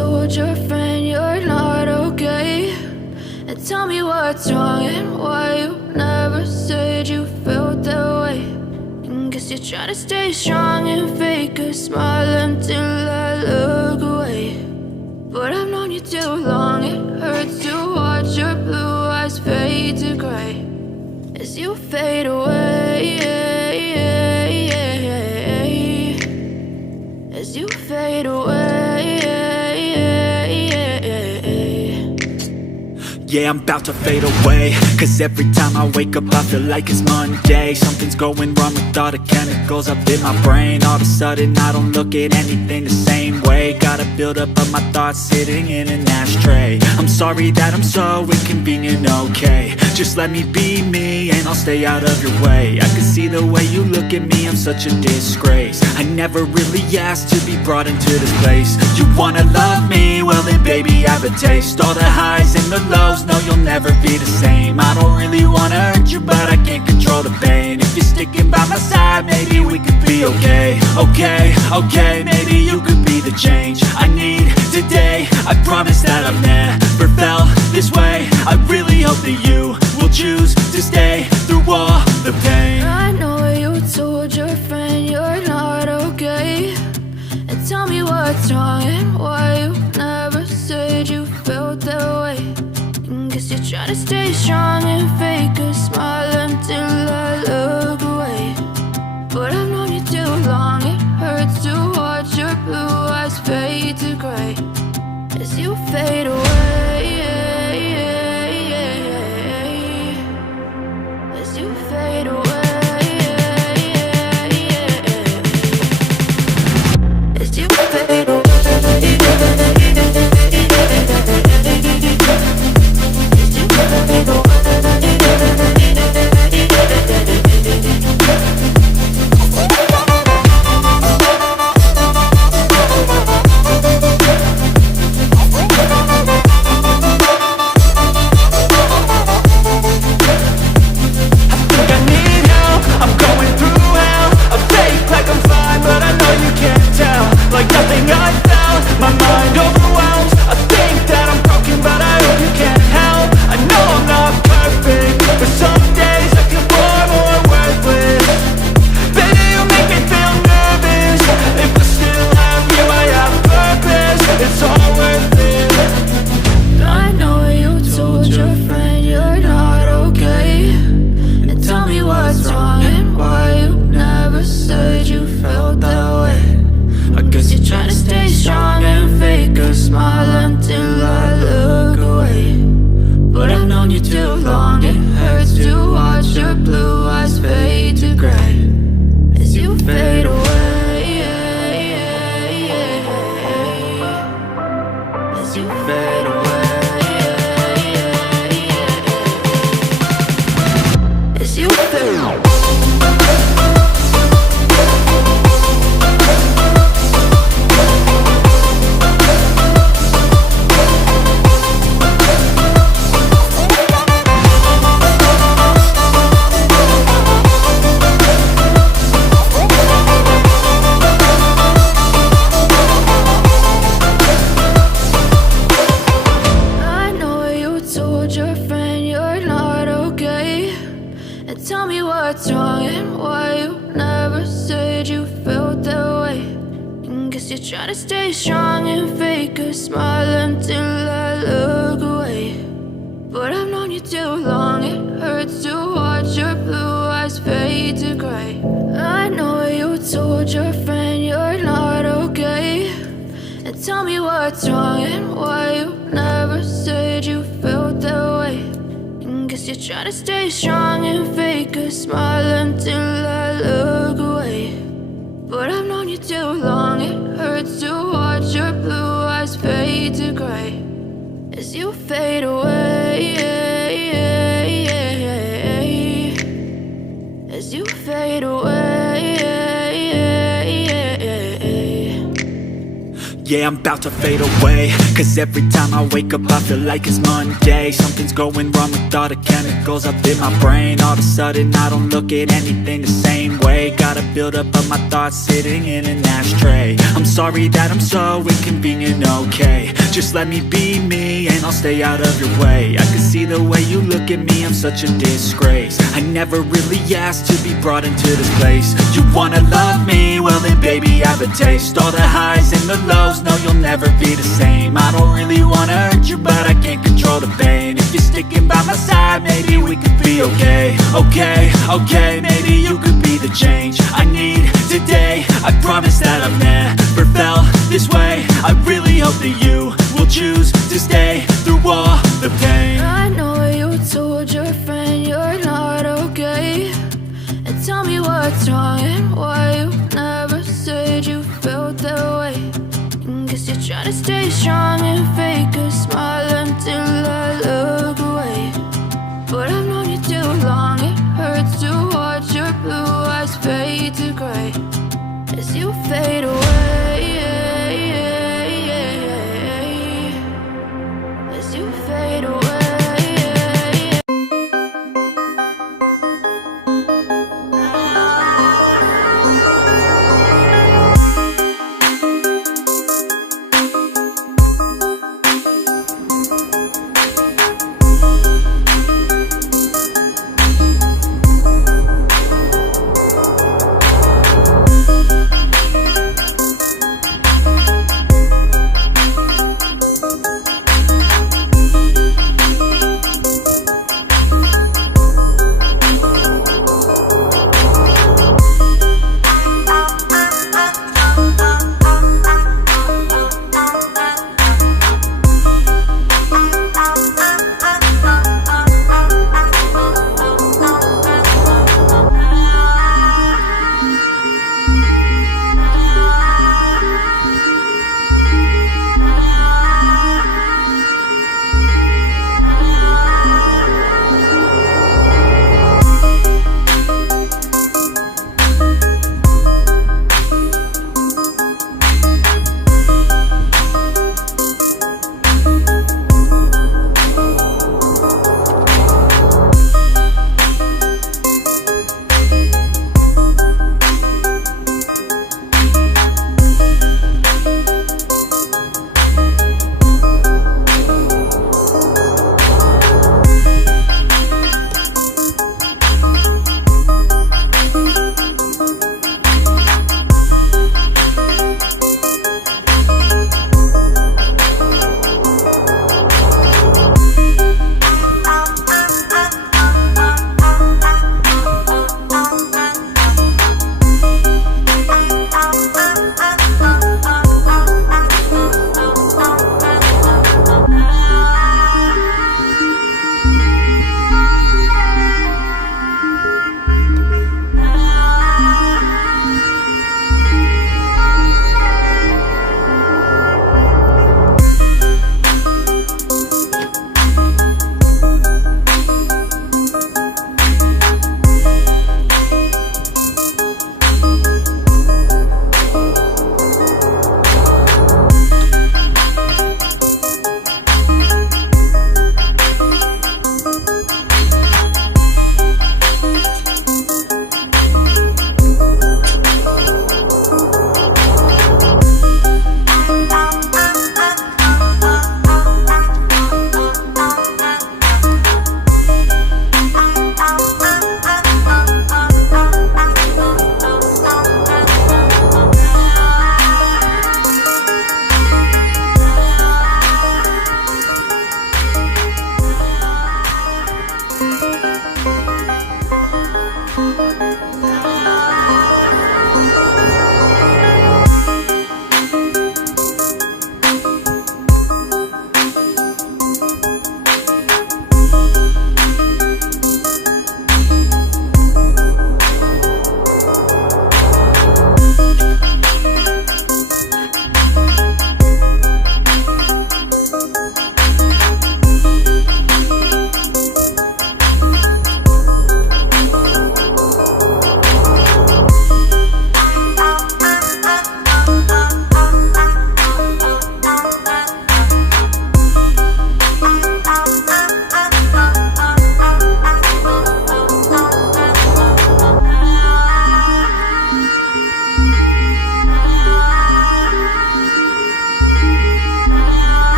told your friend you're not okay? And tell me what's wrong and why you never said you felt that way. And guess you're trying to stay strong and fake a smile until I look away. But I've known you too long, it hurts to watch your blue eyes fade to gray as you fade away, as you fade away. Yeah, I'm about to fade away, cause every time I wake up I feel like it's Monday. Something's going wrong with all the chemicals up in my brain. All of a sudden I don't look at anything the same way. Got a buildup of my thoughts sitting in an ashtray. I'm sorry that I'm so inconvenient, okay? Just let me be me and I'll stay out of your way. I can see the way you look at me, I'm such a disgrace. I never really asked to be brought into this place. You wanna love me? Well then baby I have a taste. All the highs and the lows, no you'll never be the same. I don't really wanna hurt you but I can't control the pain. If you're sticking by my side maybe we could be okay. Okay, maybe you could be the change I need today. I promise that I've never felt this way. I really hope that you will choose to stay through all the pain. I know you told your friend you're not okay. And tell me what's wrong and why you never said you felt that way. And guess you're trying to stay strong and fake a smile until I look away. But I've known you too long, it hurts to watch your blue eyes fade to gray as you fade away, as you fade away, as you fade away. Yeah, I'm about to fade away, cause every time I wake up I feel like it's Monday. Something's going wrong with all the chemicals up in my brain. All of a sudden I don't look at anything the same way. Gotta build up of my thoughts sitting in an ashtray. I'm sorry that I'm so inconvenient, okay. Just let me be me and I'll stay out of your way. I can see the way you look at me, I'm such a disgrace. I never really asked to be brought into this place. You wanna love me? Well then baby I have a taste. All the highs and the lows, no you'll never be the same. I don't really wanna hurt you but I can't control the pain. If you're sticking by my side, maybe we could be okay. Okay, maybe you could be the change I need today. I promise that I've never felt this way. I really hope that you will choose to stay through all the pain. I know you told your friend you're not okay, and tell me what's wrong and why you never said you felt that way. Guess you're trying to stay strong and fake a smile until I look away. But I've known you too long, it hurts to watch your blue eyes fade to gray as you fade away.